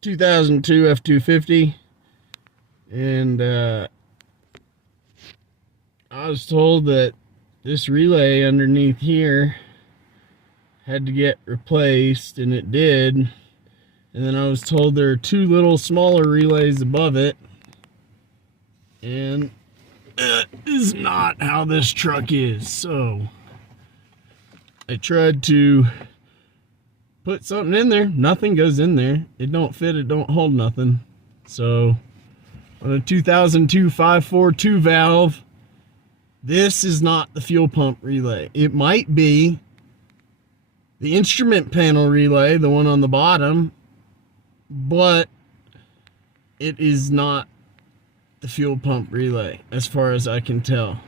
2002 f250, and I was told that this relay underneath here had to get replaced, and it did. And then I was told there are two little smaller relays above it, and that is not how this truck is. So I tried to put something in there. Nothing goes in there. It don't fit. It don't hold nothing. So on a 2002 542 valve, this is not the fuel pump relay. It might be the instrument panel relay, the one on the bottom, but it is not the fuel pump relay as far as I can tell.